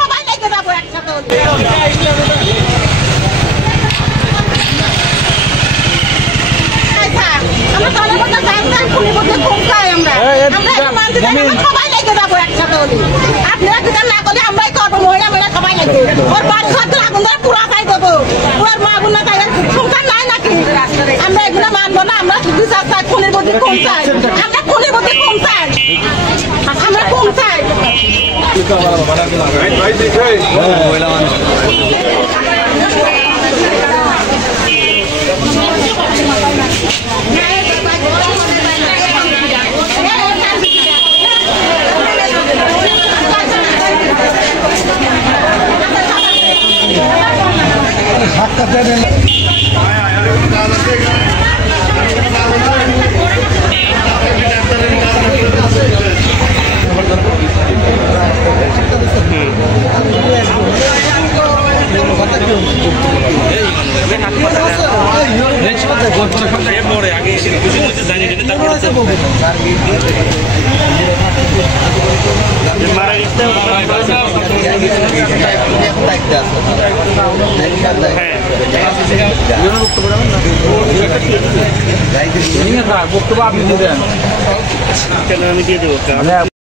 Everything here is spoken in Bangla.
সবাই লেগে যাবো একসাথে। আমরা সবাই লেগে যাবো একসাথে। আপনারা যেটা না করলে আমরাই করবো, মহিলা মেয়েরা সবাই লেগে ওর বাড়ি ঘর আগুন ধরে পুরা খাই দেবো। ওর মা বোন সংসার নাই নাকি? আমরা এগুলো মানবো না। আমরা বিচার চাই, খুনের মধ্যে কম চাই। আমরা খুনের মধ্যে কম চাই, আমরা কম চাই। বক্তব্য আপনি দিবেন, আমি দিয়ে দেবো।